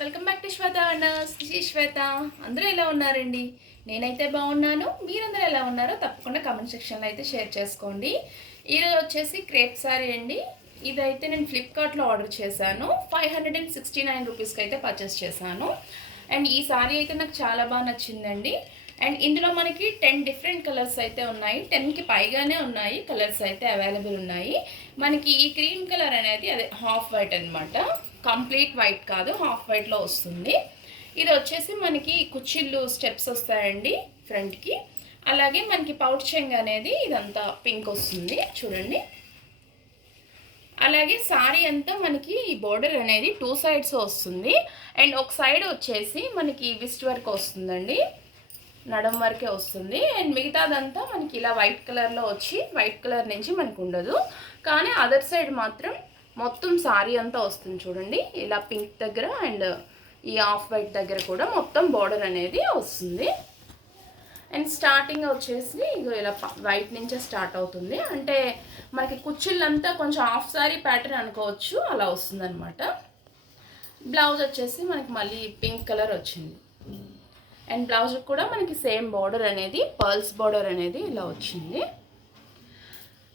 Welcome back to శ్వేత అన్నర్స్. శ్వేత. అందరూ ఎలా ఉన్నారండి? నేనైతే బాగున్నాను. మీరందరూ ఎలా ఉన్నారో తప్పకుండా కామెంట్ సెక్షన్లో అయితే షేర్ చేసుకోండి. ఈరోజు వచ్చేసి క్రేప్ సారీ అండి. ఇదైతే నేను ఫ్లిప్కార్ట్లో ఆర్డర్ చేశాను. 569 రూపీస్కి అయితే పర్చేస్ చేశాను. అండ్ ఈ సారీ అయితే నాకు చాలా బాగా నచ్చిందండి. అండ్ ఇందులో మనకి 10 డిఫరెంట్ కలర్స్ అయితే ఉన్నాయి. 10కి పైగానే ఉన్నాయి కలర్స్ అయితే అవైలబుల్ ఉన్నాయి. మనకి ఈ క్రీమ్ కలర్ అనేది అదే హాఫ్ వైట్ అనమాట. కంప్లీట్ వైట్ కాదు, హాఫ్ వైట్లో వస్తుంది. ఇది వచ్చేసి మనకి కుచ్చిళ్ళు స్టెప్స్ వస్తాయండి ఫ్రంట్కి. అలాగే మనకి పౌచ్ చెంగ్ అనేది ఇదంతా పింక్ వస్తుంది చూడండి. అలాగే సారీ అంతా మనకి ఈ బోర్డర్ అనేది 2 సైడ్స్ వస్తుంది. అండ్ ఒక సైడ్ వచ్చేసి మనకి విస్ట్ వర్క్ వస్తుందండి, నడం వరకే వస్తుంది. అండ్ మిగతాదంతా మనకి ఇలా వైట్ కలర్లో వచ్చి వైట్ కలర్ నుంచి మనకు ఉండదు. కానీ అదర్ సైడ్ మాత్రం మొత్తం సారీ అంతా వస్తుంది చూడండి. ఇలా పింక్ దగ్గర అండ్ ఈ ఆఫ్ వైట్ దగ్గర కూడా మొత్తం బార్డర్ అనేది వస్తుంది. అండ్ స్టార్టింగ్ వచ్చేసి ఇలా వైట్ నుంచే స్టార్ట్ అవుతుంది. అంటే మనకి కుచ్చిళ్ళంతా కొంచెం హాఫ్ సారీ ప్యాటర్న్ అనుకోవచ్చు, అలా వస్తుందన్నమాట. బ్లౌజ్ వచ్చేసి మనకి మళ్ళీ పింక్ కలర్ వచ్చింది. అండ్ బ్లౌజ్ కూడా మనకి సేమ్ బార్డర్ అనేది పర్ల్స్ బార్డర్ అనేది ఇలా వచ్చింది.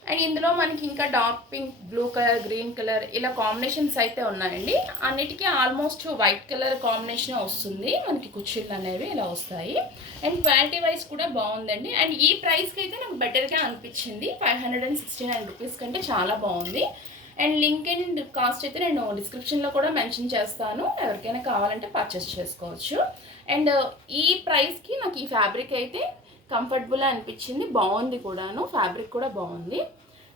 అండ్ ఇందులో మనకి ఇంకా dark pink, blue colour, green colour ఇలా కాంబినేషన్స్ అయితే ఉన్నాయండి. అన్నిటికీ ఆల్మోస్ట్ వైట్ కలర్ కాంబినేషన్ వస్తుంది. మనకి కుచ్చిళ్ళు అనేవి ఇలా వస్తాయి. అండ్ క్వాలిటీ వైజ్ కూడా బాగుందండి. అండ్ ఈ ప్రైస్కి అయితే నాకు బెటర్గా అనిపించింది. 569 రూపీస్ కంటే చాలా బాగుంది. అండ్ లింక్ అండ్ కాస్ట్ అయితే నేను డిస్క్రిప్షన్లో కూడా మెన్షన్ చేస్తాను. ఎవరికైనా కావాలంటే పర్చేస్ చేసుకోవచ్చు. అండ్ ఈ ప్రైస్కి నాకు ఈ ఫ్యాబ్రిక్ అయితే కంఫర్టబుల్ అనిపించింది, బాగుంది కూడాను, ఫ్యాబ్రిక్ కూడా బాగుంది.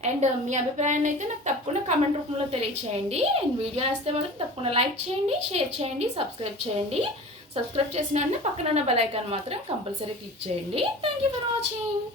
అండ్ మీ అభిప్రాయాన్ని అయితే నాకు తప్పకుండా కామెంట్ రూపంలో తెలియచేయండి. అండ్ వీడియో నచ్చితే మాత్రం తప్పకుండా లైక్ చేయండి, షేర్ చేయండి, సబ్స్క్రైబ్ చేయండి. సబ్స్క్రైబ్ చేసిన పక్కన ఉన్న బెల్ ఐకాన్ మాత్రం కంపల్సరీ క్లిక్ చేయండి. Thank you for watching.